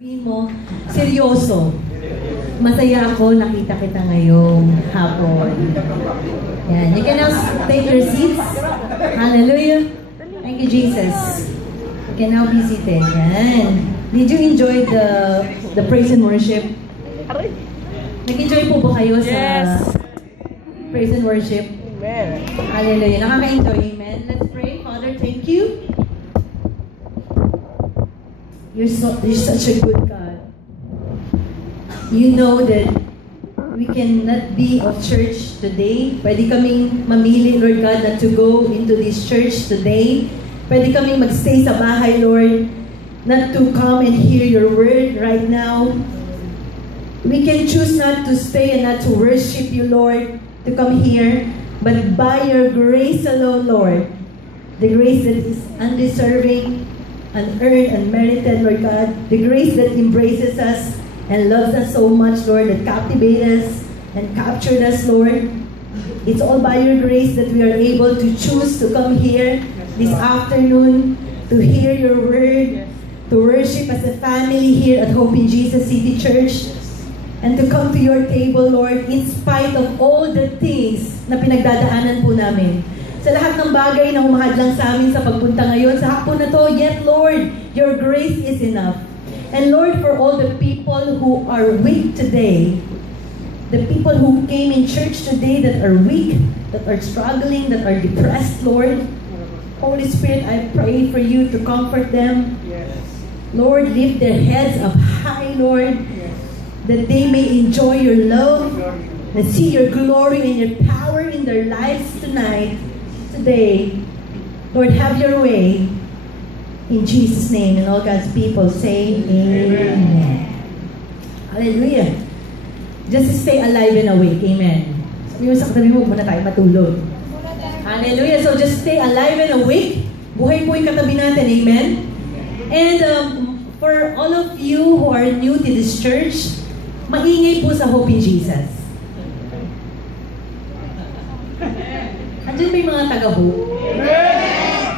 Sabihin mo, seryoso. Masaya ako, nakita kita ngayong hapon. Yan. You can now take your seats. Hallelujah. Thank you, Jesus. You can now be seated. Yan. Did you enjoy the praise and worship? Nag-enjoy po ba kayo sa praise and worship? Amen. Hallelujah. Nakaka-enjoy. Amen. Let's pray. Father, thank you. You're such a good God. You know that we cannot be of church today. Pwede kaming mamili, Lord God, not to go into this church today. Pwede kaming magstay sa bahay, Lord, not to come and hear your word right now. We can choose not to stay and not to worship you, Lord, to come here. But by your grace alone, Lord, the grace that is undeserving, unearned, unmerited, Lord God, the grace that embraces us and loves us so much, Lord, that captivates us and captured us, Lord. It's all by your grace that we are able to choose to come here this afternoon to hear your word, to worship as a family here at Hope in Jesus City Church, and to come to your table, Lord, in spite of all the things na pinagdadaanan po namin. Sa lahat ng bagay na humahadlang sa amin sa pagpunta ngayon, sa hapon na to, yet Lord, your grace is enough. And Lord, for all the people who are weak today, the people who came in church today that are weak, that are struggling, that are depressed, Lord, Holy Spirit, I pray for you to comfort them. Yes. Lord, lift their heads up high, Lord, that they may enjoy your love, and see your glory and your power in their lives tonight. Today, Lord, have your way. In Jesus' name, and all God's people say, Amen. Hallelujah. Just stay alive and awake. Amen. Sabi mo sa katabi mo, muna tayo matulog. Hallelujah. So just stay alive and awake. Buhay po yung katabi natin. Amen. And for all of you who are new to this church, maingay po sa Hope in Jesus. Andiyan ba yung mga taga-hope?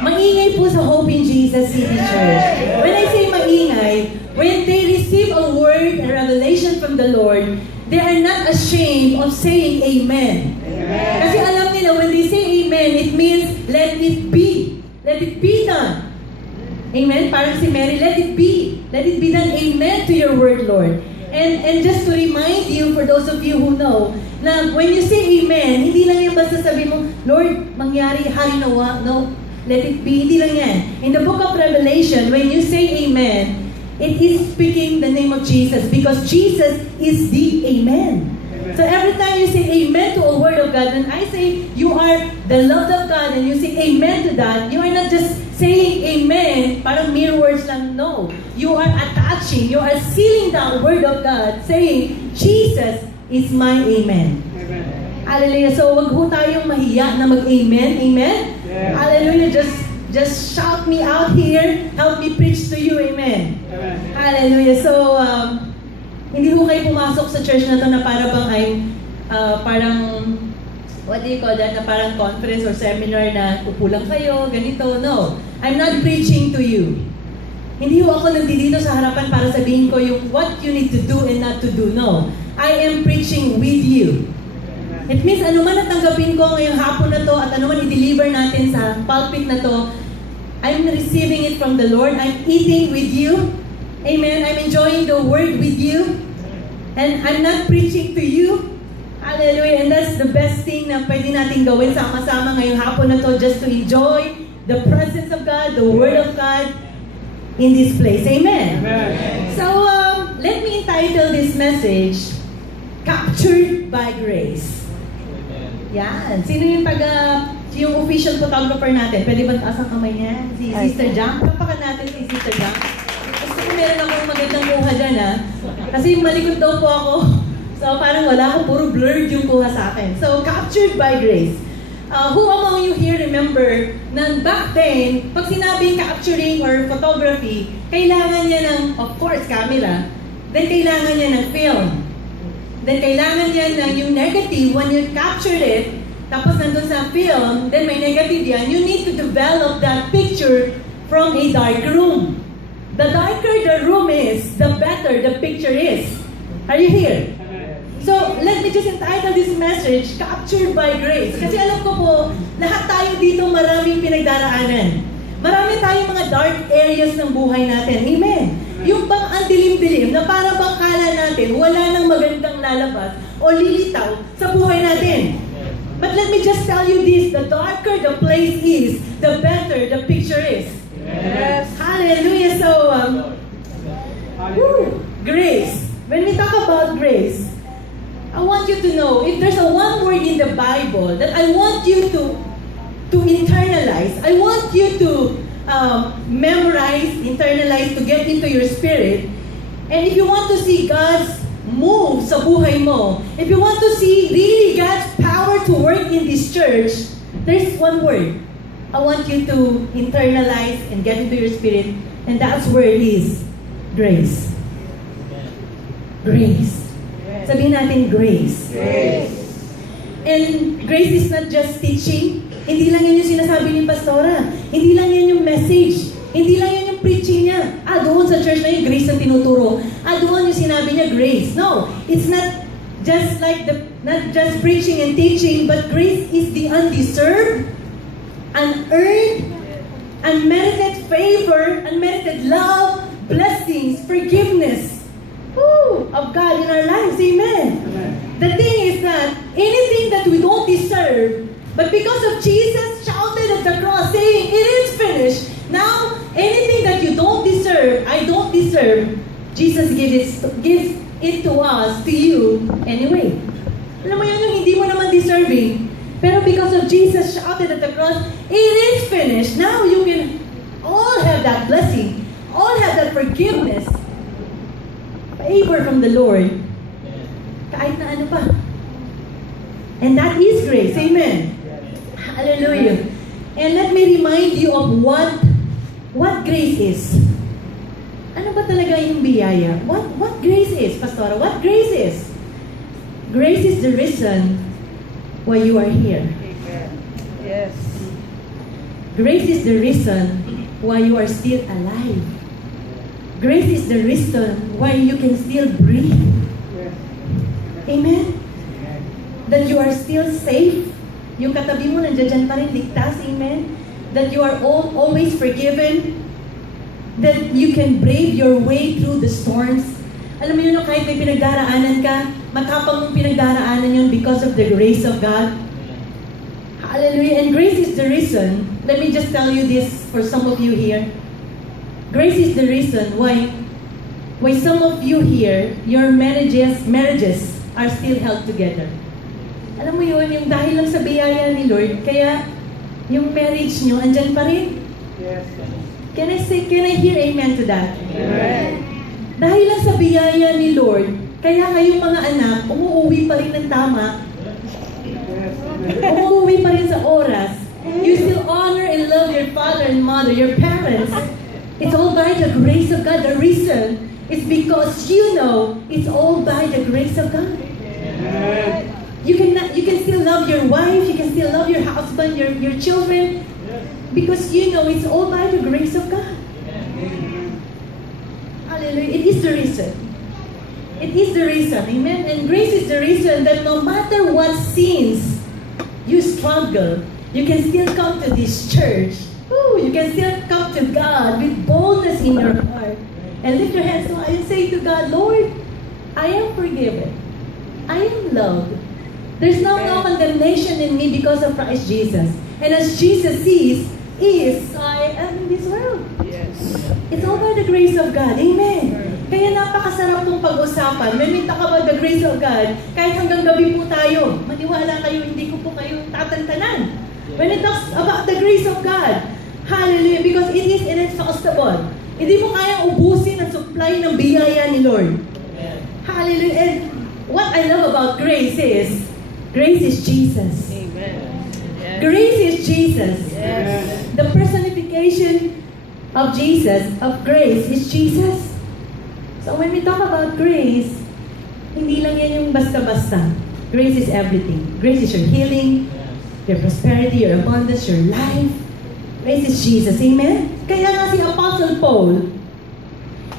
Maingay po sa Hope in Jesus City Church. When I say maingay, when they receive a word, a revelation from the Lord, they are not ashamed of saying amen. Kasi alam nila, when they say amen, it means, let it be. Let it be done. Amen? Parang si Mary, let it be. Let it be done. Amen to your word, Lord. And just to remind you, for those of you who know, na when you say amen, hindi lang yan basta sabi mo, Lord, mangyari, harinawa. No, let it be. Hindi lang yan. In the book of Revelation, when you say amen, it is speaking the name of Jesus because Jesus is the amen. So every time you say amen to a word of God, when I say you are the love of God and you say amen to that, you are not just saying amen, parang mere words lang. No. You are attaching, you are sealing the word of God, saying, Jesus is my amen. Amen. Hallelujah. So wag ho tayong mahiya na mag-amen. Amen? Yeah. Hallelujah. Just shout me out here. Help me preach to you. Amen. Amen. Hallelujah. So, hindi ho kayo pumasok sa church na to na para bang ay parang, what do you call that, na parang conference or seminar na upulang kayo, ganito. No. I'm not preaching to you. Hindi ho ako nandito sa harapan para sabihin ko yung what you need to do and not to do. No. I am preaching with you. It means ano man natanggapin ko ngayong hapon na to at ano man i-deliver natin sa pulpit na to, I'm receiving it from the Lord. I'm eating with you. Amen. I'm enjoying the word with you. And I'm not preaching to you. Hallelujah. And that's the best thing na pwede natin gawin sama-sama ngayong hapon na to, just to enjoy the presence of God, the word of God in this place. Amen. Amen. So, let me entitle this message, Captured by Grace. Yan. Sino yung official photographer natin? Pwede ba taas ang kamay niya? Si Sister Jang. Kapakan natin si Sister Jang. Gusto ko meron akong magandang kuha dyan, ha? Kasi malikot daw po ako. So, parang wala akong puro blurred yung kuha sa akin. So, Captured by Grace. Who among you here remember na back then, pag sinabing capturing or photography, kailangan niya ng, of course, camera. Then, kailangan niya ng film. Then, kailangan niya ng yung negative, when you capture it, tapos nandun sa film, then may negative yan, you need to develop that picture from a dark room. The darker the room is, the better the picture is. Are you here? So, let me just entitle this message, Captured by Grace. Kasi alam ko po, lahat tayo dito maraming pinagdaraanan. Marami tayong mga dark areas ng buhay natin. Amen. Yung bang ang dilim-dilim na para bang kala natin wala nang magandang lalabas o lilitaw sa buhay natin. But let me just tell you this, the darker the place is, the better the picture is. Yes. Hallelujah. So, grace. When we talk about grace, I want you to know, if there's a one word in the Bible that I want you to internalize, I want you to memorize, internalize, to get into your spirit. And if you want to see God's move sa buhay mo, if you want to see really God's power to work in this church, there's one word. I want you to internalize and get into your spirit, and that's where it is. Grace. Grace. Sabihin natin, grace. Grace. And grace is not just teaching. Hindi lang yan yung sinasabi ni Pastora. Hindi lang yan yung message. Hindi lang yan yung preaching niya. Doon sa church na yung grace ang tinuturo. Doon yung sinabi niya, grace. No, it's not just like not just preaching and teaching, but grace is the undeserved, unearned, unmerited favor, unmerited love, blessings, forgiveness of God in our lives. Amen. The thing is that anything that we don't deserve, but because of Jesus shouted at the cross saying, it is finished. Now, anything that you don't deserve, I don't deserve, Jesus gives it to us, to you, anyway. Alam mo yun, yung hindi mo naman deserving, pero because of Jesus shouted at the cross, it is finished. Now you can all have that blessing, all have that forgiveness, favor from the Lord, kahit na ano pa. And that is grace. Amen. Hallelujah. And let me remind you of what grace is. Ano ba talaga yung biyaya? What grace is, Pastora? What grace is? Grace is the reason why you are here. Yes. Grace is the reason why you are still alive. Grace is the reason why you can still breathe. Amen? That you are still safe. Yung katabi mo nandiyan pa rin, ligtas. Amen? That you are always forgiven. That you can brave your way through the storms. Alam mo yun, kahit may pinagdaraanan ka, matapang mong pinagdaraanan yun because of the grace of God. Hallelujah. And grace is the reason, let me just tell you this for some of you here. Grace is the reason why some of you here, your marriages are still held together. Alam mo yun, yung dahil lang sa biyaya ni Lord, kaya yung marriage nyo, andyan pa rin. Yes. Can I hear amen to that? Amen. Dahil lang sa biyaya ni Lord, kaya kayong mga anak, umuuwi pa rin ng tama. Umuuwi pa rin sa oras. You still honor and love your father and mother, your parents. It's all by the grace of God. The reason is because you know it's all by the grace of God. Amen. You can still love your wife, you can still love your husband, your children, because you know it's all by the grace of God. Hallelujah. It is the reason. It is the reason. Amen. And grace is the reason that no matter what sins you struggle, you can still come to this church. You can still come to God with boldness in your heart. And lift your hands and say to God, Lord, I am forgiven. I am loved. There's no condemnation in me because of Christ Jesus. And as Jesus is, I am in this world. Yes. It's all by the grace of God. Amen. Kaya napakasarap itong pag-usapan. When we talk about the grace of God, kahit hanggang gabi po tayo, maniwala kayo, hindi ko po kayo tatantanan. When it talks about the grace of God, hallelujah, because it is inexhaustible. Hindi mo kayang ubusin ang supply ng biyaya ni Lord. Hallelujah. And what I love about grace is Jesus. Amen. Yes. Grace is Jesus. Yes. The personification of Jesus, of grace, is Jesus. So when we talk about grace, hindi lang yan yung basta-basta. Grace is everything. Grace is your healing, your prosperity, your abundance, your life. Grace is Jesus. Amen? Kaya nga si Apostle Paul,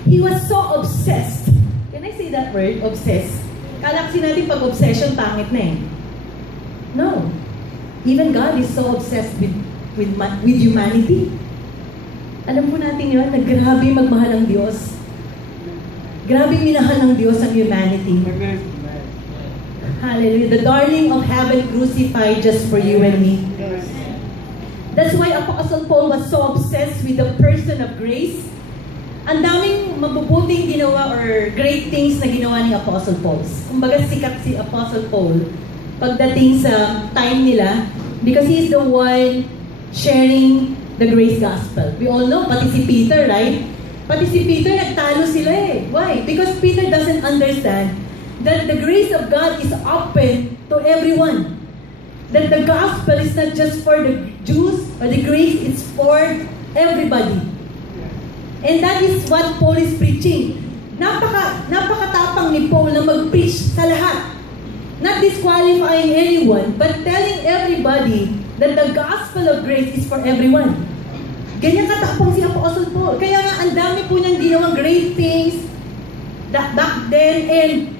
he was so obsessed that word? Obsess. Kala kasi natin pag obsession, pangit na eh. No. Even God is so obsessed with humanity. Alam po natin yun, na grabe magmahal ang Diyos. Grabe minahal ng Diyos ang humanity. Amen. Hallelujah. The darling of heaven crucified just for you and me. Yes. That's why Apostle Paul was so obsessed with the person of grace. Ang daming mabubuting ginawa or great things na ginawa ni Apostle Paul. Kumbaga sikat si Apostle Paul pagdating sa time nila because he is the one sharing the grace gospel. We all know, pati si Peter, right? Pati si Peter, nagtalo sila eh. Why? Because Peter doesn't understand that the grace of God is open to everyone. That the gospel is not just for the Jews, or the grace is for everybody. And that is what Paul is preaching. Napakatapang ni Paul na mag-preach sa lahat. Not disqualifying anyone, but telling everybody that the gospel of grace is for everyone. Ganyan katapang si Apostle Paul. Kaya nga, ang dami po niyang ginawang great things back then.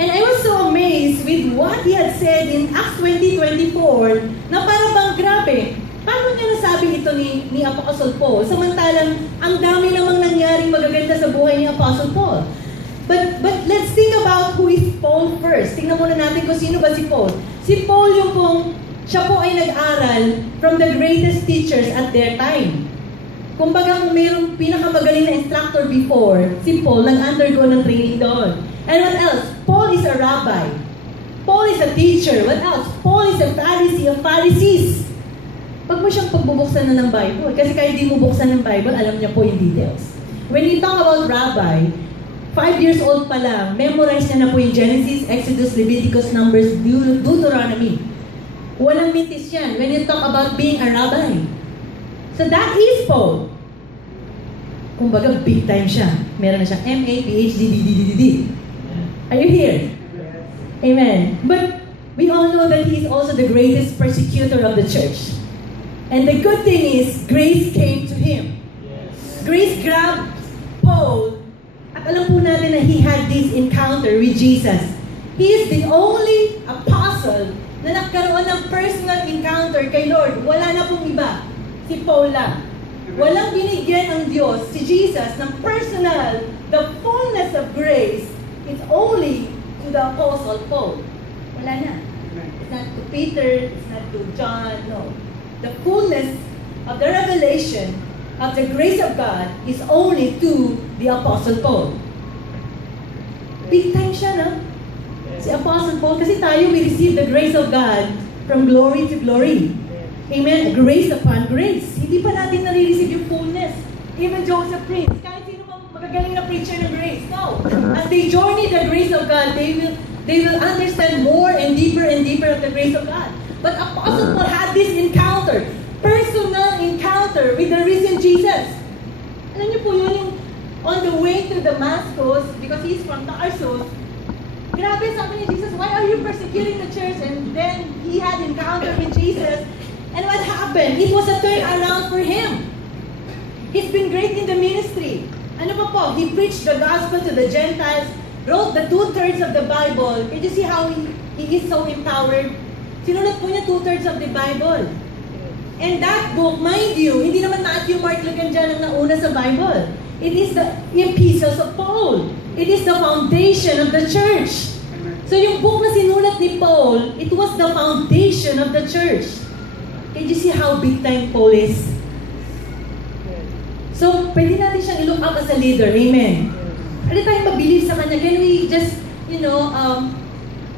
And I was so amazed with what he had said in Acts 20:24 na parang bang grabe. Paano niya nasabi ito ni Apostle Paul? Samantalang, ang dami namang nangyaring magaganda sa buhay ni Apostle Paul. But let's think about who is Paul first. Tingnan muna natin kung sino ba si Paul. Si Paul yung siya po ay nag-aral from the greatest teachers at their time. Kumbaga kung mayroong pinakamagaling na instructor before, si Paul nag-undergo ng training doon. And what else? Paul is a rabbi. Paul is a teacher. What else? Paul is a Pharisee of Pharisees. Pag mo siyang pagbubuksan na ng Bible, kasi kahit di mo buksan ng Bible, alam niya po yung details. When you talk about rabbi, 5 years old pa lang, memorize niya na po yung Genesis, Exodus, Leviticus, Numbers, Deuteronomy. Walang mintis yan when you talk about being a rabbi. So that is Paul. Kumbaga, big time siya. Meron na siyang MA, PhD, DDDD. Are you here? Amen. But we all know that he is also the greatest persecutor of the church. And the good thing is, grace came to him. Grace grabbed Paul. At alam po natin na he had this encounter with Jesus. He is the only apostle na nagkaroon ng personal encounter kay Lord. Wala na pong iba. Si Paul lang. Walang binigyan ng Diyos, si Jesus, ng personal, the fullness of grace, it's only to the Apostle Paul. Wala na. It's not to Peter, it's not to John, no. The fullness of the revelation of the grace of God is only to the Apostle Paul. Big time siya, no? Si Apostle Paul, kasi tayo, we receive the grace of God from glory to glory. Amen? Grace upon grace. Hindi pa natin nare-receive yung fullness. Even Joseph Prince, kahit sino mang magagaling na preacher ng grace. No. As they journey the grace of God, they will understand more and deeper of the grace of God. But Apostle Paul had this encounter, personal encounter with the risen Jesus. Alam niyo po yun, yung on the way to Damascus, because he's from Tarsus, grabe, sabi ni Jesus, why are you persecuting the church? And then he had encounter with Jesus. And what happened? It was a turnaround for him. He's been great in the ministry. Ano pa po? He preached the gospel to the Gentiles, wrote the 2/3 of the Bible. Can you see how he is so empowered? Sinulat po niya 2/3 of the Bible. And that book, mind you, hindi naman Matthew, Mark, Luke, and John ang nauna sa Bible. It is the epistles of Paul. It is the foundation of the church. So yung book na sinulat ni Paul, it was the foundation of the church. Can you see how big time Paul is? So, pwede natin siyang i-look up as a leader. Amen. Pwede tayong mabilib sa kanya. Can we just,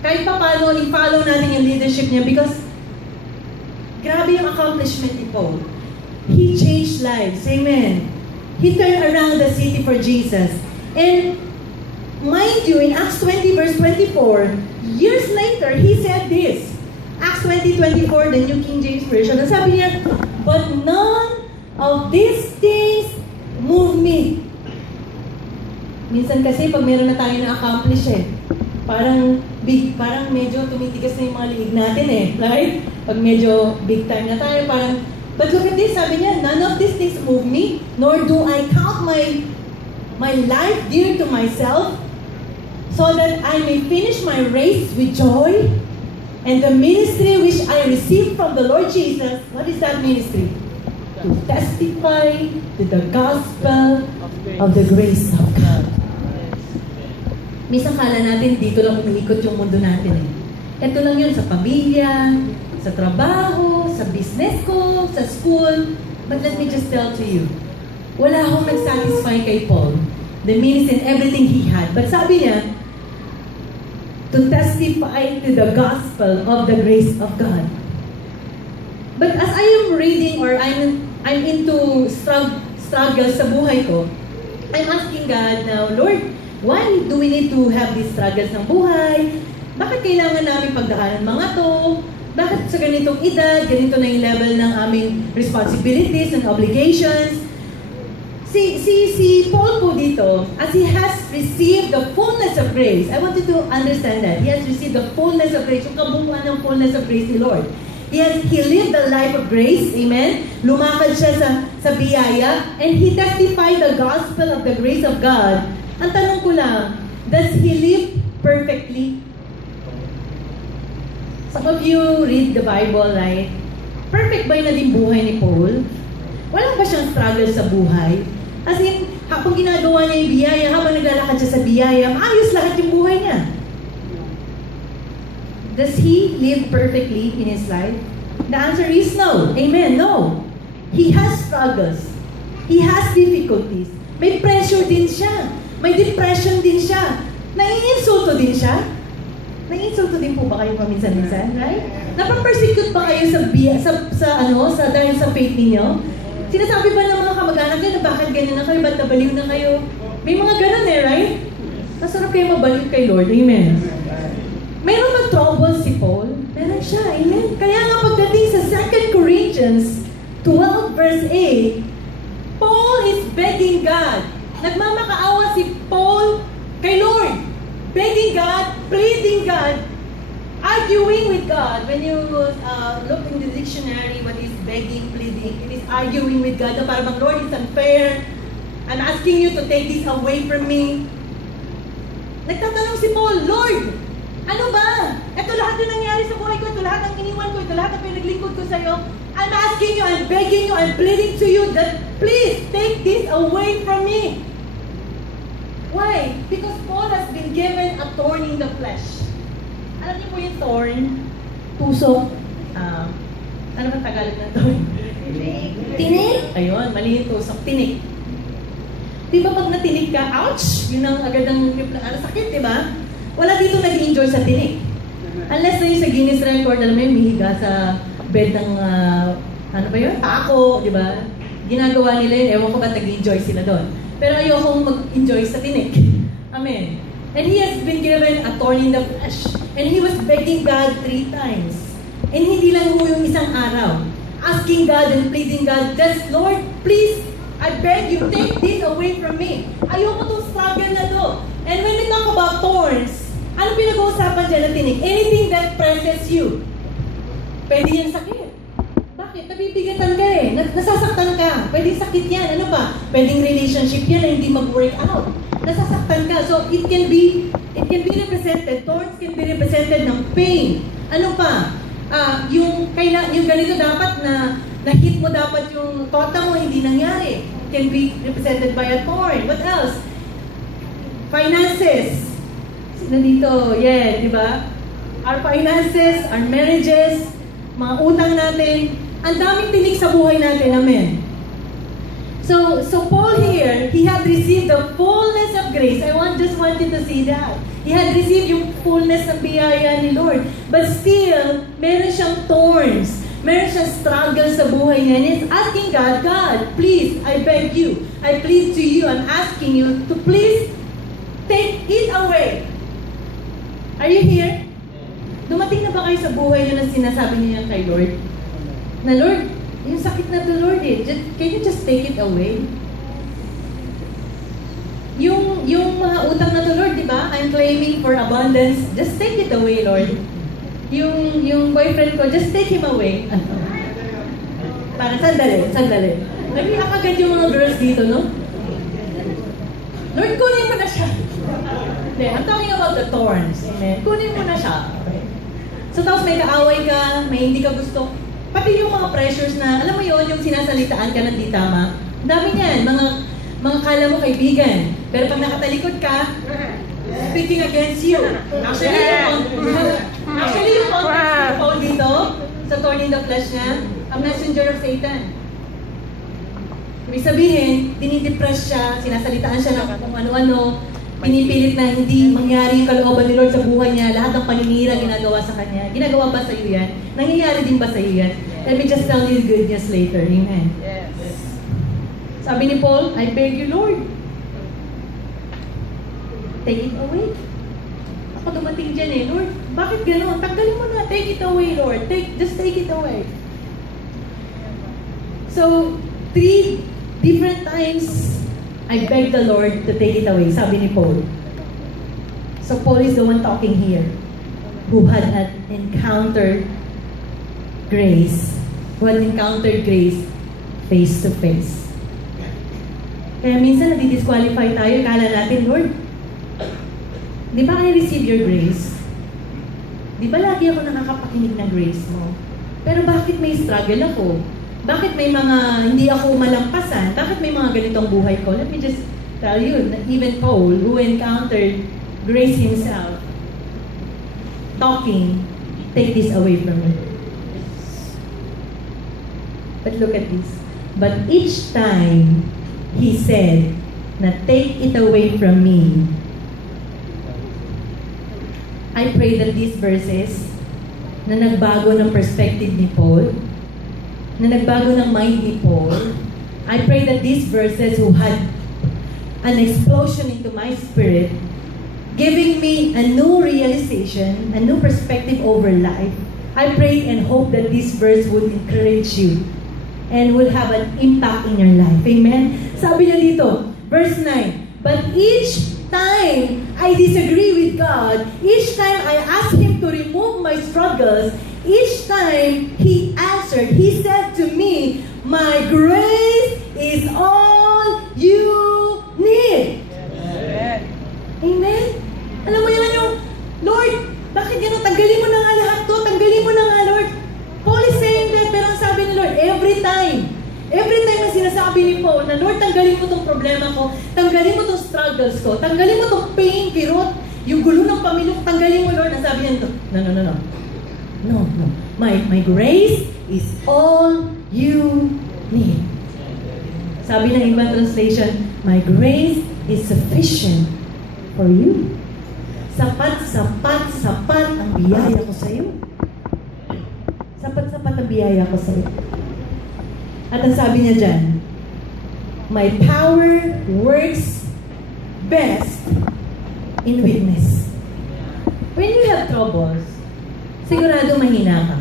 kahit pa paano, i-follow natin yung leadership niya because grabe yung accomplishment ni Paul. He changed lives. Amen. He turned around the city for Jesus. And mind you, in Acts 20 verse 24, years later, he said this. Acts 20:24, the New King James Version. Ang sabi niya, but none of these things move me. Minsan kasi pag meron na tayo na-accomplish parang medyo tumitigas na yung mga liig natin right? Pag medyo big time na tayo, parang, but look at this, sabi niya, none of these things move me, nor do I count my life dear to myself, so that I may finish my race with joy and the ministry which I received from the Lord Jesus. What is that ministry? To testify to the gospel of the grace of God. Minsan kala natin dito lang umiikot yung mundo natin eh. Ito lang yun sa pamilya, sa trabaho, sa business ko, sa school. But let me just tell to you, wala akong nag-satisfy kay Paul. The means in everything he had. But sabi niya, to testify to the gospel of the grace of God. But as I am reading or I'm into struggles sa buhay ko, I'm asking God now, Lord, why do we need to have these struggles ng buhay? Bakit kailangan namin pagdaanan mga to? Bakit sa ganitong edad, ganito na yung level ng aming responsibilities and obligations? Si Paul po dito, as he has received the fullness of grace, I want you to understand that. He has received the fullness of grace, yung kabuuan ng fullness of grace ni Lord. He lived the life of grace, amen? Lumakad siya sa biyaya, and he testified the gospel of the grace of God. Ang tanong ko lang, does he live perfectly? Some of you read the Bible, right? Perfect ba yung naging buhay ni Paul? Wala ba siyang struggle sa buhay? As in, habang ginagawa niya yung biyaya, habang naglalakad siya sa biyaya, maayos lahat yung buhay niya. Does he live perfectly in his life? The answer is no. Amen, no. He has struggles. He has difficulties. May pressure din siya. May depression din siya. Naiinsulto din siya. Naiinsulto din po ba kayo paminsan-minsan, right? Napapersecute ba kayo dahil sa faith ninyo? Sinasabi ba ng mga kamag-anak nyo na bakit ganyan na kayo, ba't nabaliw na kayo? May mga ganun eh, right? Masarap kayo mabaliw kay Lord, amen. Mayroon ba trouble si Paul? Meron siya, amen. Kaya nga pagdating sa 2 Corinthians 12 verse 8, Paul is begging God. Nagmamakaawa si Paul kay Lord. Begging God, pleading God, arguing with God. When you look in the dictionary, what is begging, pleading, it is arguing with God. No, parang, Lord, it's unfair. I'm asking you to take this away from me. Nagtatanong si Paul, Lord, ano ba? Ito lahat yung nangyari sa buhay ko, ito lahat ang iniwan ko, ito lahat ang pinaglingkod ko sa'yo. I'm asking you, I'm begging you, I'm pleading to you that please take this away from me. Why? Because Paul has been given a thorn in the flesh. Alam niyo po yung thorn? Tusok. Ano ba Tagalog ng thorn? Tinik. Ayun, mali yung tusok. Tinik. Di ba pag natinik ka, ouch! Yun ang agad ang sakit, di ba? Wala dito nag-enjoy sa tinik. Unless na yung sa Guinness Record, alam mo yung mihiga sa bed ng, ano ba yun? Tako, di ba? Ginagawa nila yun, ewan ko ba nag-enjoy sila doon. Pero ayokong mag-enjoy sa tinik. Amen. And he has been given a thorn in the flesh. And he was begging God 3 times. And hindi lang mo yung isang araw. Asking God and pleading God, just Lord, please, I beg you, take this away from me. Ayoko itong struggle na to. And when we talk about thorns, ano pinag-uusapan dyan na tinik? Anything that presses you. Pwede yan sakit. Bakit? Nabibigatan ka eh. Nasasaktan ka. Pwedeng sakit yan. Ano pa? Pwedeng relationship yan na hindi mag-work out. Nasasaktan ka. So, it can be represented. Thorns can be represented ng pain. Ano pa? Yung ganito dapat na-hit mo dapat yung tota mo, hindi nangyari. Can be represented by a thorn. What else? Finances. Sino dito? Yeah, di ba? Our finances, our marriages, mga utang natin, ang daming tinik sa buhay natin. Amen. So Paul here, he had received the fullness of grace. I just want you to see that. He had received yung fullness ng biyaya ni Lord. But still, meron siyang thorns. Meron siyang struggle sa buhay niya. And he's asking God, God, please, I beg you, I plead to you, I'm asking you to please take it away. Are you here? Dumating na ba kayo sa buhay niyo na sinasabi niyo yan kay Lord? Na Lord, yung sakit na to Lord eh, can you just take it away? Yung mga utang na to Lord, di ba? I'm claiming for abundance. Just take it away, Lord. Yung boyfriend ko, just take him away. Para sandali. Nag-iyak agad yung mga girls dito, no? Lord, kunin mo na siya. I'm talking about of the thorns. Amen. Kunin mo na siya. Okay? So tapos may kaaway ka, may hindi ka gusto. Pati yung mga pressures na, alam mo yon, yung sinasalitaan ka ng di tama. Ang dami niyan, mga kala mo kaibigan. Pero pag nakatalikod ka, speaking against you. Actually, yung context ng Paul dito, sa thorn in the flesh niya, a messenger of Satan. Ibig sabihin, dinidepress siya, sinasalitaan siya ng kung ano-ano, pinipilit na hindi mangyari yung kalooban ni Lord sa buhay niya, lahat ng paninira ginagawa sa kanya. Ginagawa ba sa iyo yan? Nangyayari din ba sa iyo yan? Let me just tell you good news later. Amen. Yes. Sabi ni Paul, I beg you, Lord. Take it away. Ako dumating dyan eh, Lord, bakit gano'n? Tanggalin mo na, take it away, Lord. Just take it away. So, 3 different times, I begged the Lord to take it away, sabi ni Paul. So Paul is the one talking here, who had encountered grace, face to face. Kaya minsan nadi-disqualify tayo, kala natin, Lord, di ba I receive your grace? Di ba lagi ako nakakapakinig ng grace mo? Pero bakit may struggle ako? Bakit may mga hindi ako malampasan? Bakit may mga ganitong buhay ko? Let me just tell you, that even Paul, who encountered grace himself, talking, take this away from me. But look at this. But each time he said, na take it away from me, I pray that these verses na nagbago ng perspective ni Paul, na nagbago ng mind ni Paul, I pray that these verses who had an explosion into my spirit, giving me a new realization, a new perspective over life. I pray and hope that this verse would encourage you and will have an impact in your life. Amen? Sabi niya dito, verse 9, but each time I disagree with God, each time I ask Him to remove my struggles, each time He answered, He said to me, my grace is all you need. Amen. Amen? Alam mo yan yung, Lord, bakit gano'n? Tanggalin mo na nga lahat to. Tanggalin mo na nga, Lord. Paul is saying that, pero ang sabi ni Lord, every time na sinasabi ni Paul na, Lord, tanggalin mo tong problema ko, tanggalin mo tong struggles ko, tanggalin mo tong pain, kirot, yung gulo ng pamilya, tanggalin mo, Lord. Ang sabi niya, no. My grace is all you need. Sabi ng ibang translation, my grace is sufficient for you. Sapat ang biyaya ko sa iyo. Sapat ang biyaya ko sa iyo. At ang sabi niya dyan, my power works best in weakness. When you have troubles, sigurado mahina ka.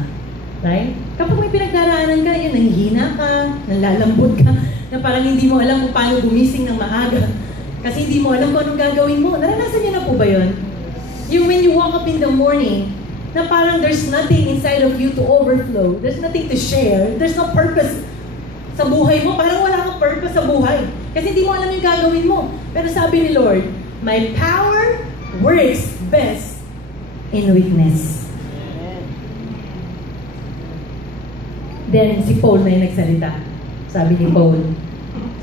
Right? Kapag may pinagdaraanan ka, yun, nanghihina ka, nalalambot ka, na parang hindi mo alam kung paano gumising ng maaga. Kasi hindi mo alam kung anong gagawin mo. Naranasan niyo na po ba yun? Yung when you wake up in the morning, na parang there's nothing inside of you to overflow. There's nothing to share. There's no purpose sa buhay mo. Parang wala kang purpose sa buhay. Kasi hindi mo alam yung gagawin mo. Pero sabi ni Lord, my power works best in weakness. Then si Paul na yung nagsalita. Sabi ni Paul,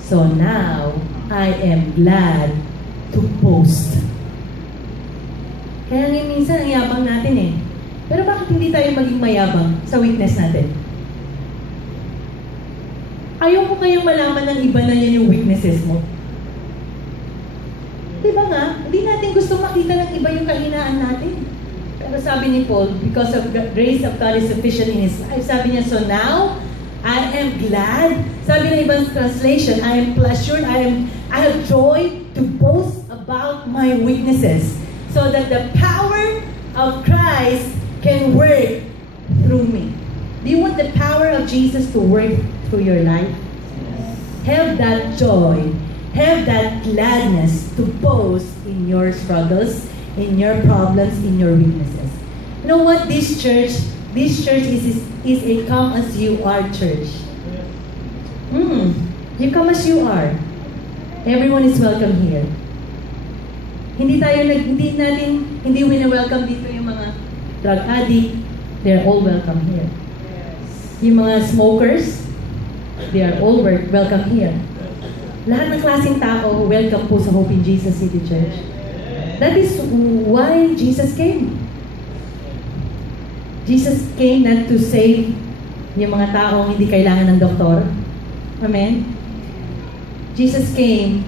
so now, I am glad to boast. Kaya ngayon minsan, ang yabang natin eh. Pero bakit hindi tayo maging mayabang sa weakness natin? Ayaw ko kayong malaman ng iba na yan yung weaknesses mo. Diba nga? Hindi natin gusto makita ng iba yung kahinaan natin. Pero sabi ni Paul, because of the grace of God is sufficient in His life. Sabi niya, so now, I am glad. Sabi ng ibang translation, I am pleasured, I have joy to boast about my weaknesses, so that the power of Christ can work through me. Do you want the power of Jesus to work through your life? Have that joy, have that gladness to boast in your struggles, in your problems, in your weaknesses. You know what? This church is a come as you are church. You come as you are. Everyone is welcome here. Hindi wini-welcome dito yung mga drug addict. They're all welcome here. Yung mga smokers, they are all welcome here. Lahat ng klaseng tao, welcome po sa Hope in Jesus City Church. That is why Jesus came. Jesus came not to save yung mga taong hindi kailangan ng doktor. Amen? Jesus came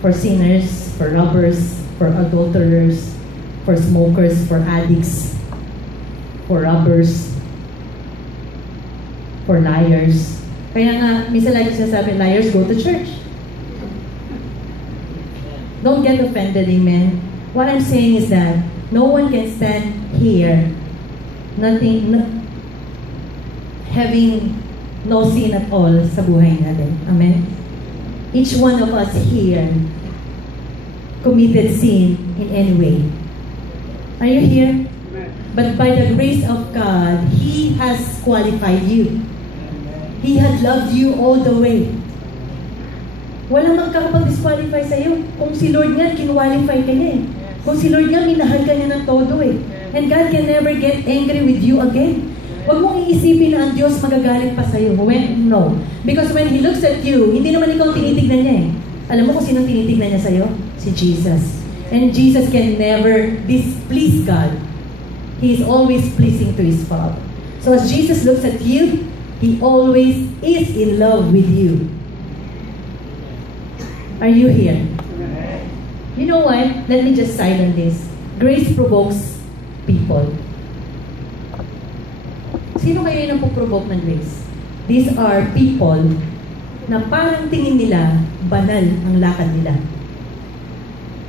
for sinners, for robbers, for adulterers, for smokers, for addicts, for robbers, for liars. Kaya nga, minsan lagi sinasabi, liars go to church. Don't get offended, amen? What I'm saying is that no one can stand here having no sin at all sa buhay natin. Amen? Each one of us here committed sin in any way. Are you here? But by the grace of God, He has qualified you. He had loved you all the way. Walang magkakapag-disqualify sa'yo. Kung si Lord nga, kinwalify ka niya eh. Kung si Lord nga, minahal ka niya ng todo eh. And God can never get angry with you again. Huwag mong iisipin na ang Diyos magagalit pa sa'yo. No. Because when He looks at you, hindi naman ikaw tinitignan niya eh. Alam mo kung sinong tinitignan niya sa'yo? Si Jesus. And Jesus can never displease God. He is always pleasing to His Father. So as Jesus looks at you, He always is in love with you. Are you here? You know what? Let me just cite on this. Grace provokes people. Sino kayo yung napoprovoke ng grace? These are people na parang tingin nila banal ang lakad nila.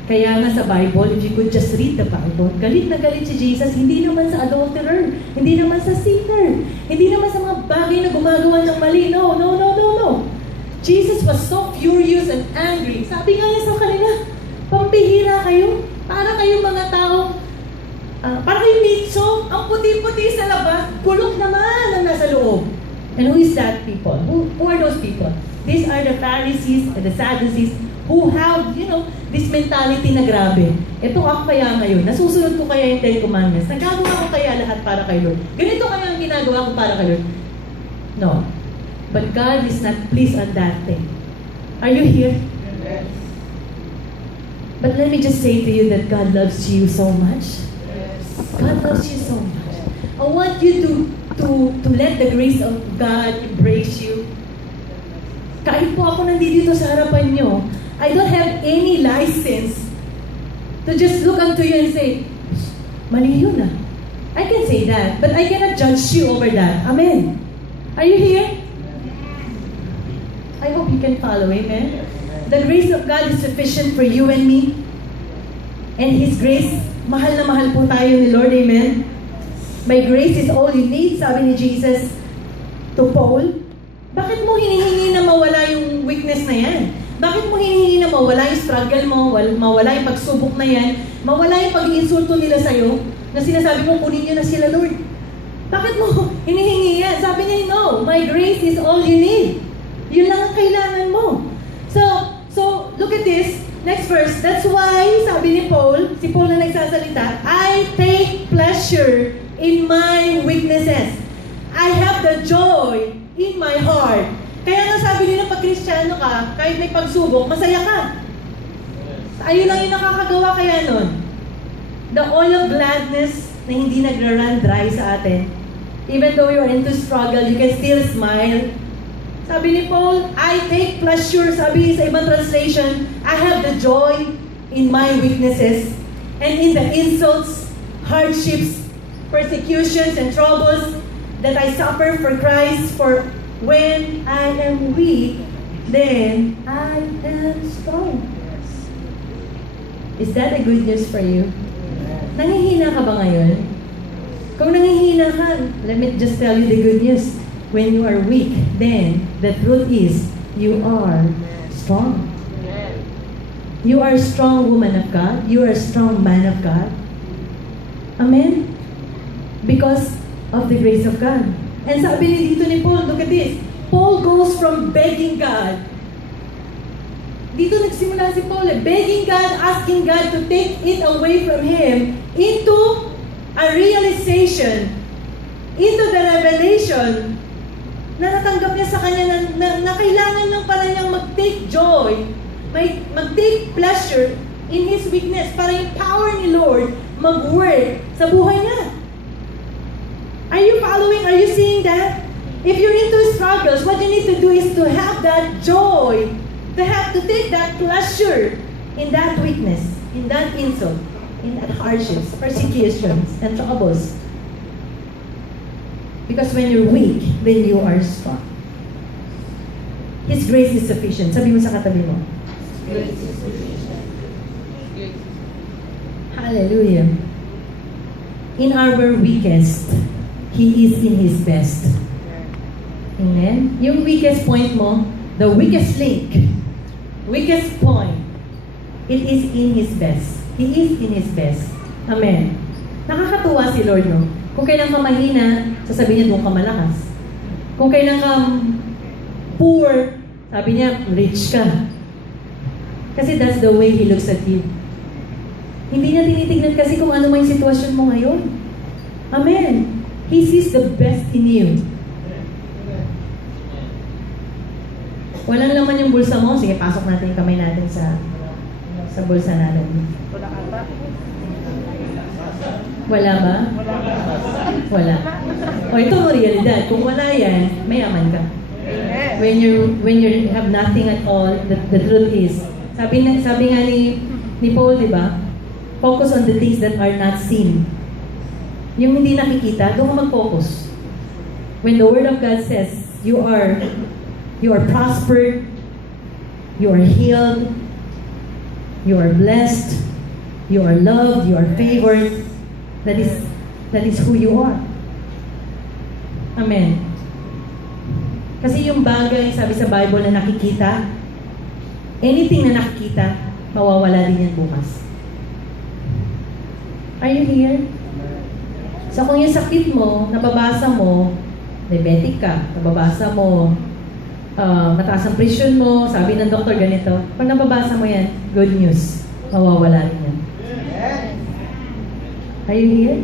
Kaya nga sa Bible, if you could just read the Bible, galit na galit si Jesus, hindi naman sa adulterer, hindi naman sa sinner, hindi naman sa mga bagay na gumagawa ng mali. No. Jesus was so furious and angry. Sabi nga niya sa kanila, pampihira kayo, para kayong mga tao, para kayong mitso, ang puti-puti sa labas, kulok naman ang nasa loob. And who is that people? Who are those people? These are the Pharisees and the Sadducees who have, this mentality na grabe. Ito ako kaya ngayon, nasusunod ko kaya yung 10 Commandments, nagagawa ko kaya lahat para kay Lord. Ganito kaya ang ginagawa ko para kay Lord. No. But God is not pleased on that thing. Are you here? Yes. But let me just say to you that God loves you so much. God loves you so much. I want you to let the grace of God embrace you. Kahit po ako nandito sa harapan nyo, I don't have any license to just look unto you and say, mali yun ah. I can say that, but I cannot judge you over that. Amen. Are you here? I hope you can follow. Amen. The grace of God is sufficient for you and me. And His grace, mahal na mahal po tayo ni Lord. Amen. My grace is all you need, sabi ni Jesus to Paul. Bakit mo hinihingi na mawala yung weakness na yan? Bakit mo hinihingi na mawala yung struggle mo, mawala yung pagsubok na yan, mawala yung pag-iinsulto nila sa'yo, na sinasabi mo, kunin nyo na sila, Lord? Bakit mo hinihingi yan? Sabi niya, no, my grace is all you need. Yun lang ang kailangan mo. So look at this. Next verse. That's why, sabi ni Paul, si Paul na nagsasalita, I take pleasure in my weaknesses. I have the joy in my heart. Kaya nga sabi nila pag Kristiyano ka, kahit may pagsubok, masaya ka. Ayun lang yung nakakagawa kaya nun. The oil of gladness na hindi nagra-run dry sa atin. Even though you're into struggle, you can still smile. Sabi ni Paul, I take pleasure. Sabi sa ibang translation, I have the joy in my weaknesses and in the insults, hardships, persecutions, and troubles that I suffer for Christ. For when I am weak, then I am strong. Is that a good news for you? Nangihina ka ba ngayon? Kung nangihina ka, let me just tell you the good news. When you are weak, then the truth is, you are strong. You are a strong woman of God. You are a strong man of God. Amen? Because of the grace of God. And sabi ni dito ni Paul, look at this. Paul goes from begging God. dito nagsimula si Paul, begging God, asking God to take it away from him into a realization, into the revelation na natanggap niya sa kanya na kailangan lang pala niyang mag-take joy, mag-take pleasure in His weakness para yung power ni Lord mag-work sa buhay niya. Are you following? Are you seeing that? If you're into struggles, what you need to do is to have that joy, to take that pleasure in that weakness, in that insult, in that hardships, persecutions, and troubles. Because when you're weak, then you are strong. His grace is sufficient. Sabi mo sa katabi mo. Hallelujah. In our weakest, He is in His best. Amen? Yung weakest point mo, the weakest link, weakest point, it is in His best. He is in His best. Amen. Nakakatuwa si Lord, no? Kung kailan ka mahina, sasabihin niya, doon ka malakas. Kung kailan ka poor, sabi niya, rich ka. Kasi that's the way He looks at you. Hindi niya tinitignan kasi kung ano man yung sitwasyon mo ngayon. Amen. He sees the best in you. Walang laman yung bulsa mo. Sige, pasok natin yung kamay natin sa bulsa natin. Wala ba? Wala. O ito ang realidad. Kung wala yan, mayaman ka. When you have nothing at all, the truth is, sabi nga ni Paul, di ba? Focus on the things that are not seen. Yung hindi nakikita, doon ka mag-focus. When the Word of God says, you are prospered, you are healed, you are blessed, you are loved, you are favored, that is who you are. Amen. Kasi yung bagay, sabi sa Bible na nakikita, anything na nakikita, mawawala din yan bukas. Are you here? So kung yung sakit mo, nababasa mo, diabetic ka, nababasa mo, mataas ang presyon mo, sabi ng doktor ganito, pag nababasa mo yan, good news, mawawala rin yan. Are you here?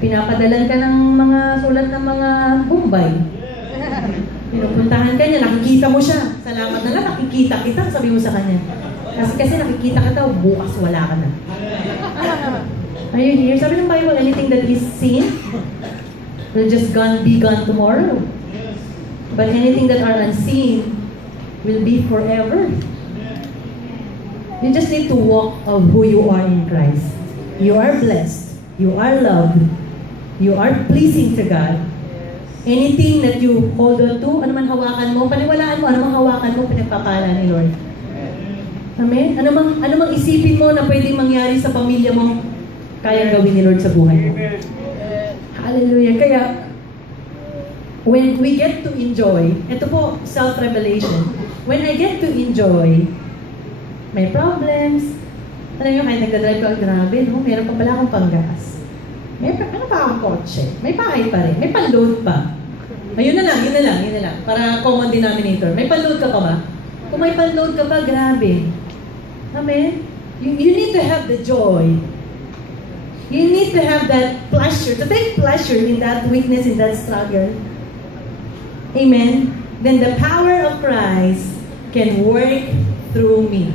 Pinapadalan ka ng mga sulat ng mga Bombay. Pinupuntahan ka niya, nakikita mo siya. Salamat na lang, nakikita kita, sabi mo sa kanya. Kasi nakikita ka daw, bukas wala ka na. Are you here? Sabi ng Bible, anything that is seen will just be gone tomorrow. But anything that are unseen will be forever. You just need to walk of who you are in Christ. You are blessed. You are loved. You are pleasing to God. Anything that you hold on to, ano man hawakan mo, paniwalaan mo, ano man hawakan mo, pinagpapala ni Lord. Amen? Ano mang isipin mo na pwedeng mangyari sa pamilya mo, kayang gawin ni Lord sa buhay mo. Hallelujah. Kaya, when we get to enjoy, ito po, self-revelation. When I get to enjoy, may problems. Alam nyo, kahit nagdadrive ko, grabe, no? Meron pa pala akong panggas. Ano pa akong kotse? May bahay pa rin. May pan-load pa. Ayun na lang. Para common denominator. May pan-load ka pa ba? Kung may pan-load ka pa, grabe. Amen? You need to have the joy. You need to have that pleasure, to take pleasure in that weakness, in that struggle. Amen? Then the power of Christ can work through me.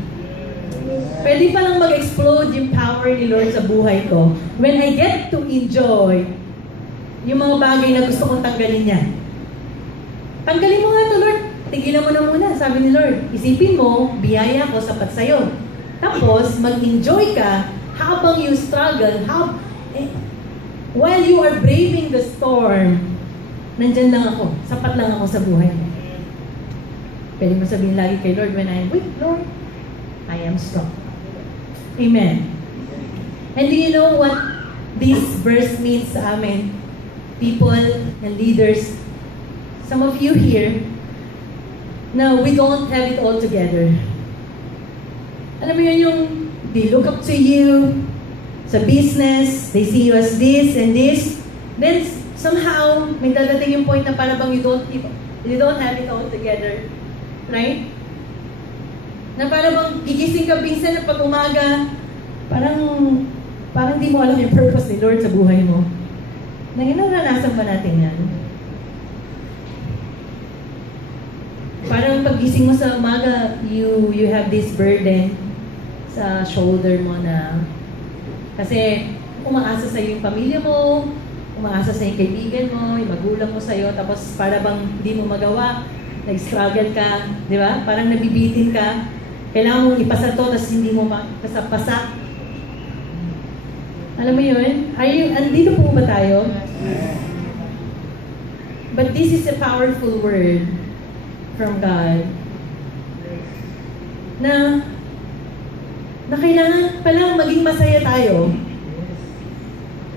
Pwede pa lang mag-explode yung power ni Lord sa buhay ko when I get to enjoy yung mga bagay na gusto kong tanggalin niya. Tanggalin mo nga to, Lord. Tigilan mo na muna, sabi ni Lord. Isipin mo, biyaya ko sapat sa'yo. Tapos, mag-enjoy ka habang you struggle, while you are braving the storm, nandyan lang ako, sapat lang ako sa buhay mo. Pwede mo sabihin lagi kay Lord, when I am weak, Lord, I am strong. Amen. And do you know what this verse means sa amin? People and leaders, some of you here, now we don't have it all together. Alam mo yun yung they look up to you sa business, they see you as this and this, then somehow may dadating yung point na parang bang you don't have it all together. Right? Na parang bang gigising ka minsan na pag umaga, parang di mo alam yung purpose ni Lord sa buhay mo. Naranasan ba natin yan? Parang paggising mo sa umaga, you have this burden sa shoulder mo na kasi umaasa sa yung pamilya mo, umaasa sa yung kaibigan mo, yung magulang mo sa'yo, tapos para bang hindi mo magawa, nag-struggle ka, di ba? Parang nabibitin ka, kailangan mong ipasa to, tapos hindi mo pasa-pasa. Alam mo yun? Andito po ba tayo? But this is a powerful word from God na kailangan pala maging masaya tayo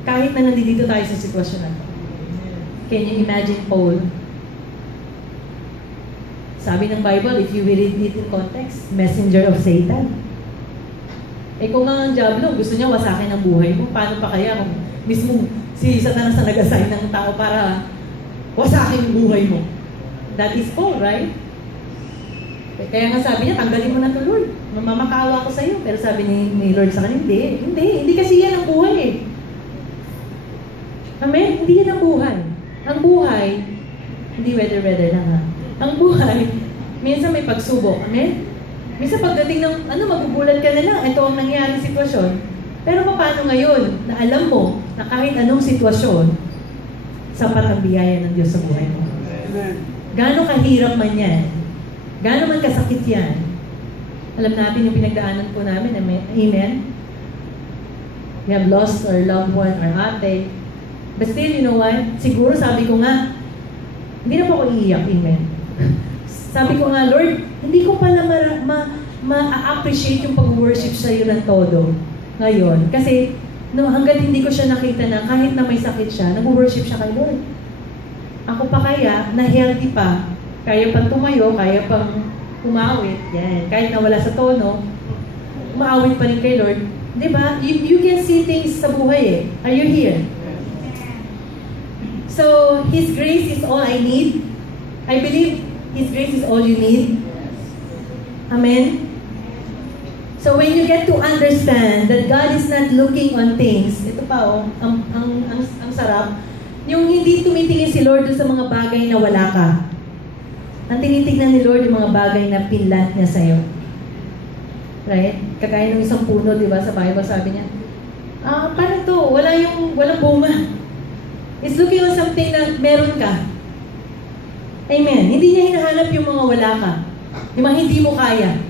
kahit na nandito tayo sa sitwasyon na to. Can you imagine Paul? Sabi ng Bible, if you read it in context, messenger of Satan. Kung ang diablo, gusto niya wasakin ang buhay mo, paano pa kaya kung mismo si Satanas na nag-assign ng tao para wasakin ang buhay mo? That is Paul, right? Kaya nga sabi niya, tanggalin mo na to, Lord. Mamamakawa ko sa iyo. Pero sabi ni Lord sa kanya, hindi kasi yan ang buhay eh. Amen? Hindi yan ang buhay. Ang buhay, hindi weather lang ha. Ang buhay, minsan may pagsubok. Amen? Minsan pagdating ng, magugulat ka na lang, ito ang nangyaring sitwasyon. Pero paano ngayon, na alam mo, na kahit anong sitwasyon, sapat ang biyaya ng Diyos sa buhay mo. Gaano kahirap man yan, gaano man kasakit yan, alam natin yung pinagdaanan po namin, amen? We have lost our loved one, our ate. But still, you know what? Siguro sabi ko nga, hindi na po ako iiyak, amen? Sabi ko nga, Lord, hindi ko pala ma-appreciate yung pag-worship sa iyo ng todo ngayon. Kasi hanggat hindi ko siya nakita na kahit na may sakit siya, nag-worship siya kay Lord. Ako pa kaya, na healthy pa, kaya pang tumayo, kaya pang umawit, yan. Kahit nawala sa tono, umaawit pa rin kay Lord. Diba? You can see things sa buhay eh. Are you here? So, His grace is all I need. I believe His grace is all you need. Amen? So, when you get to understand that God is not looking on things, ito pa ang sarap, yung hindi tumitingin si Lord sa mga bagay na wala ka. Ang tinitignan ni Lord yung mga bagay na pinlant niya sa'yo. Right? Kagaya ng isang puno, di ba, sa Bible, sabi niya, paano to? Walang bunga. It's looking on something na meron ka. Amen. Hindi niya hinahanap yung mga wala ka. Yung mga hindi mo kaya.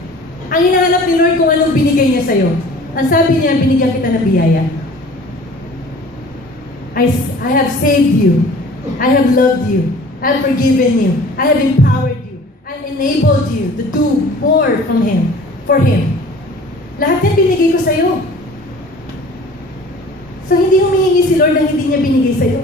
Ang hinahanap ni Lord kung anong binigay niya sa'yo. Ang sabi niya, binigyan kita ng biyaya. I have saved you. I have loved you. I have forgiven you. I have empowered you. I enabled you to do more for Him. Lahat yan binigay ko sa'yo. So, hindi humihingi si Lord na hindi niya binigay sa'yo.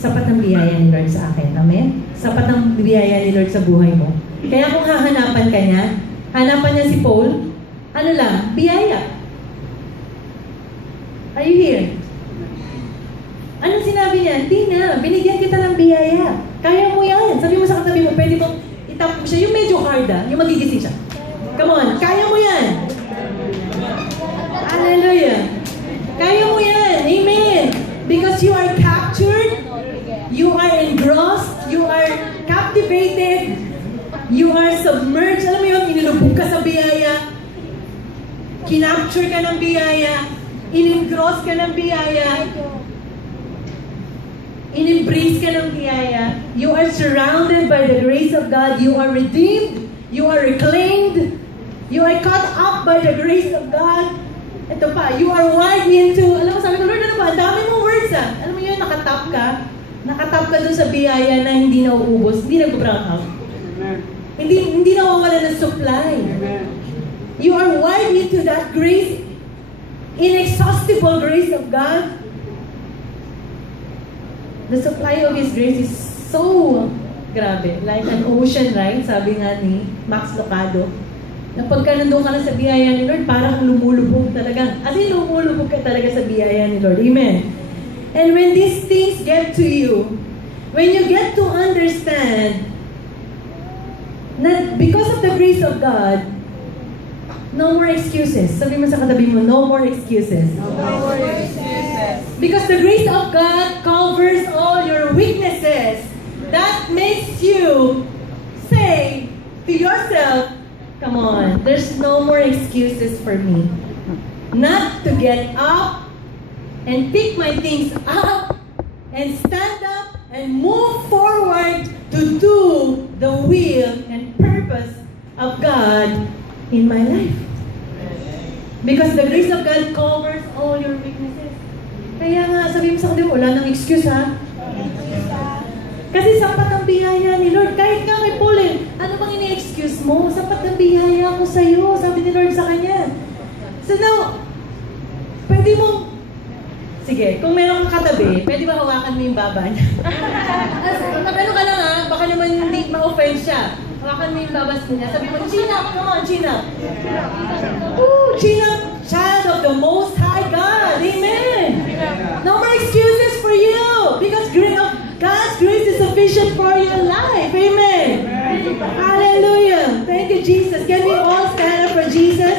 Sapat ang biyaya ni Lord sa akin. Amen? Sapat ang biyaya ni Lord sa buhay mo. Kaya kung hahanapan ka niya, hanapan niya si Paul, ano lang? Biyaya. Are you here? Anong sinabi niya? Hindi na, binigyan kita ng biyaya. Kaya mo yan. Sabi mo sa katabi mo, pwede mong itap mo siya. Yung medyo hard yung magigising siya. Come on, kaya mo yan. Hallelujah. Kaya mo yan. Amen. Because you are captured, you are engrossed, you are captivated, you are submerged. Alam mo yun, inilubog ka sa biyaya. Kinapture ka ng biyaya. In-engross ka ng biyaya. In-embrace ka ng biyaya. You are surrounded by the grace of God. You are redeemed. You are reclaimed. You are caught up by the grace of God. Ito pa, you are wired into, alam mo, sabi ko, Lord, ano ba? Ang dami mong words Alam mo yun, nakatap ka. Nakatap ka dun sa biyaya na hindi nauubos. Hindi nag-brown out. Hindi nawawala ng supply. You are wired into that grace, inexhaustible grace of God. The supply of His grace is so grabe. Like an ocean, right? Sabi nga ni Max Lucado. Na pagka nandun ka na sa biyaya ni Lord, parang lumulubog talaga. As in, lumulubog ka talaga sa biyaya ni Lord. Amen. And when these things get to you, when you get to understand Na because of the grace of God, no more excuses. Sabi mo sa katabi mo, no more excuses. Because the grace of God covers all your weaknesses. That makes you say to yourself, come on, there's no more excuses for me. Not to get up and pick my things up and stand up and move forward to do the will and purpose of God in my life. Because the grace of God covers all your weaknesses. Kaya nga, sabi mo sa kanila, wala nang excuse ha. Kasi sapat ang biyaya ni Lord. Kahit nga kay Paul, ano bang ini-excuse mo? Sapat ang biyaya ko sa iyo, sabi ni Lord sa kanya. So now, pwede mo, sige, kung meron kang katabi, pwede ba hawakan mo yung baba niya? Ano ka lang ha, baka naman hindi ma-offend siya. Hawakan mo yung babas niya. Sabi mo, chin up, come on, chin up. Ooh, chin up, child of the Most High God. Amen. No more excuses for you. Because God's grace is sufficient for your life. Amen. Hallelujah. Thank you, Jesus. Can we all stand up for Jesus?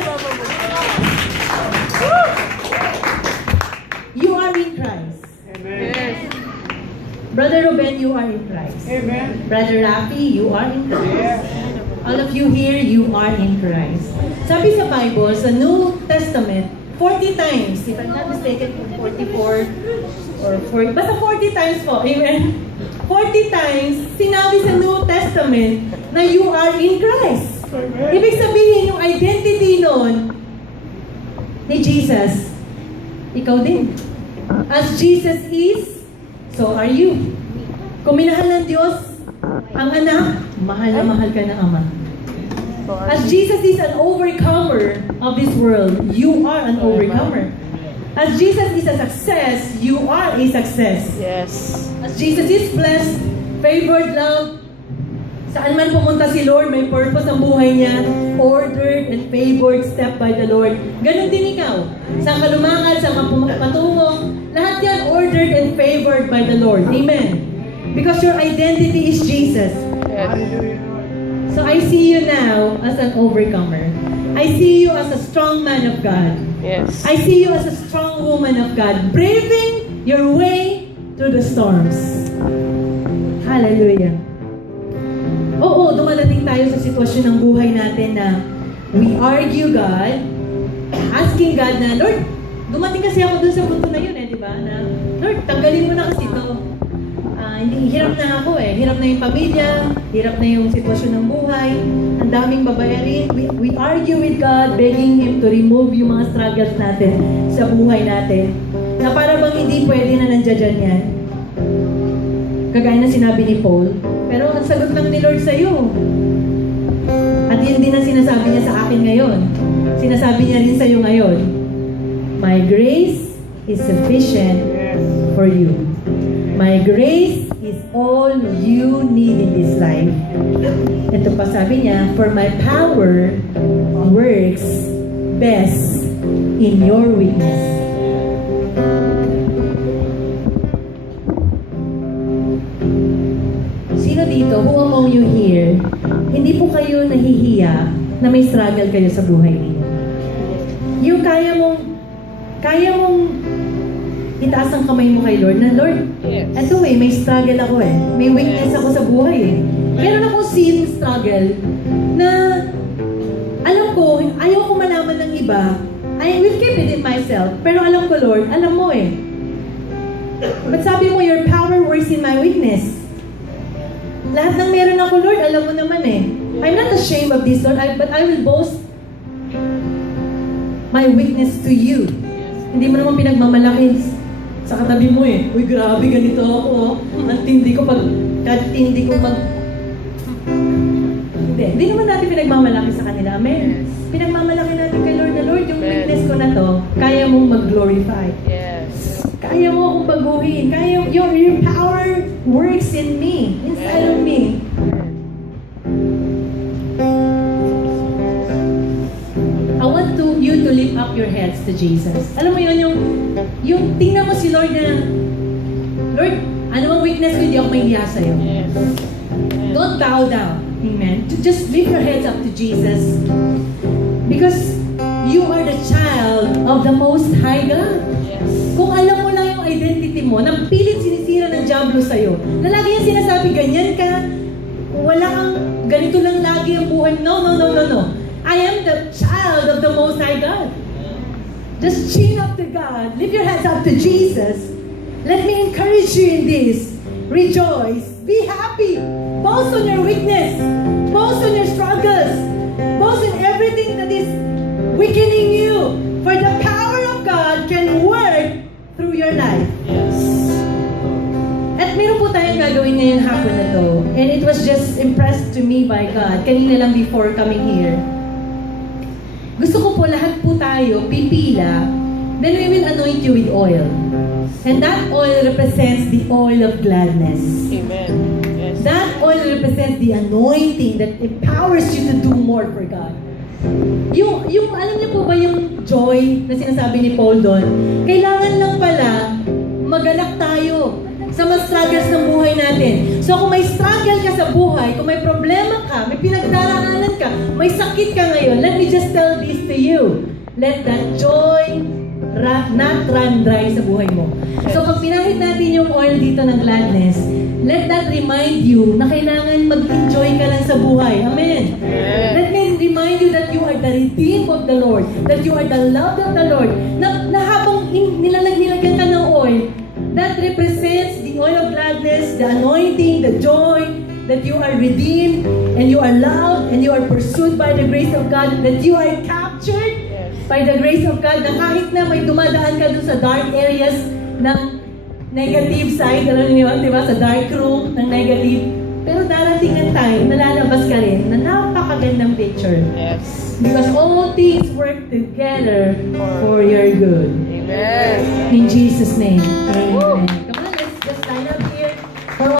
You are in Christ. Amen. Brother Ruben, you are in Christ. Amen. Brother Rafi, you are in Christ. Yes. All of you here, you are in Christ. Sabi sa Bible, sa New Testament, 40 times, if I'm not mistaken, 44 or 40, basta 40 times po, amen? 40 times, sinabi sa New Testament na you are in Christ. Ibig sabihin, yung identity nun ni Jesus, ikaw din. As Jesus is, so are you. Kung minahal ng Diyos ang anak, mahal na mahal ka ng Ama. As Jesus is an overcomer of this world, you are an overcomer. As Jesus is a success, you are a success. Yes. As Jesus is blessed, favored, loved, saan man pumunta si Lord, may purpose ang buhay niya, ordered and favored step by the Lord. Ganon din ikaw. Saan ka lumakad, saan ka patungo, lahat yan ordered and favored by the Lord. Amen. Because your identity is Jesus. So I see you now as an overcomer. I see you as a strong man of God. Yes. I see you as a strong woman of God, braving your way through the storms. Hallelujah. Oo, dumadating tayo sa sitwasyon ng buhay natin na we argue God, asking God na, Lord, dumating kasi ako dun sa punto na yun di ba? Na, Lord, tanggalin mo na kasi ito. Hindi, hirap na ako hirap na yung pamilya, hirap na yung sitwasyon ng buhay, ang daming babayarin. We argue with God, begging Him to remove yung mga struggles natin sa buhay natin. Na para bang hindi pwede na nandiyan yan. Kagaya na sinabi ni Paul, pero ang sagot lang ni Lord sa'yo. At yun din ang sinasabi niya sa akin ngayon. Sinasabi niya rin sa'yo ngayon, my grace is sufficient for you. My grace is all you need in this life. Ito pa sabi niya, for my power works best in your weakness. Sino dito, who among you here, hindi po kayo nahihiya na may struggle kayo sa buhay niyo? Yung kaya mong itaas ang kamay mo kay Lord na, Lord, eto may struggle ako may weakness ako sa buhay Meron akong seeing struggle na alam ko, ayaw ko malaman ng iba. I will keep it in myself. Pero alam ko, Lord, alam mo But sabi mo, your power works in my weakness. Lahat ng meron ako, Lord, alam mo naman I'm not ashamed of this, Lord, but I will boast my weakness to you. Hindi mo naman pinagmamalaki sa katabi mo Uy, grabe, ganito ako. Ang tindi ko Hindi naman natin pinagmamalaki sa kanila. Amen. Pinagmamalaki natin kay Lord na, Lord, yung weakness ko na to, kaya mong mag-glorify. Yes. Kaya mo akong baguhin. Your power works in me, inside of me. I want you to lift up your heads to Jesus. Alam mo yun, yung tingnan mo si Lord na, Lord, ano ang weakness ko, hindi ako mahihiya sa'yo. Yes. Don't bow down. Amen. To just lift your heads up to Jesus. Because you are the child of the Most High God. Yes. Kung alam mo lang yung identity mo, nang pilit sinisira ng Diablo sa'yo, na lagi yung sinasabi, ganyan ka, wala kang, ganito lang lagi ang buhay. No. I am the child of the Most High God. Just chin up to God. Lift your hands up to Jesus. Let me encourage you in this. Rejoice. Be happy. Boast on your weakness. Boast on your struggles. Boast in everything that is weakening you. For the power of God can work through your life. Yes. At meron po tayong gagawin ngayong hapon na to. And it was just impressed to me by God. Kanina lang before coming here. Gusto ko po lahat po tayo pipila. Then we will anoint you with oil. And that oil represents the oil of gladness. Amen. Yes. That oil represents the anointing that empowers you to do more for God. Yung alam niyo po ba yung joy na sinasabi ni Paul doon? Kailangan lang pala magalak tayo sa mga struggles ng buhay natin. So kung may struggle ka sa buhay, kung may problema ka, may pinagdaraanan ka, may sakit ka ngayon, let me just tell this to you. Let that joy not run dry sa buhay mo. So pag pinahid natin yung oil dito ng gladness, let that remind you na kailangan mag-enjoy ka lang sa buhay. Amen. Let me remind you that you are the redeemed of the Lord, that you are the loved of the Lord, na habang nilagyan ka ng oil, that represents the oil of gladness, the anointing, the joy, that you are redeemed, and you are loved, and you are pursued by the grace of God, that you are captured by the grace of God, na kahit na may dumadaan ka dun sa dark areas ng negative side, alam niyo, di ba, sa dark room ng negative, pero darating ang time na lalabas ka rin na napakagandang picture. Yes. Because all things work together for your good. Amen. In Jesus' name. Amen.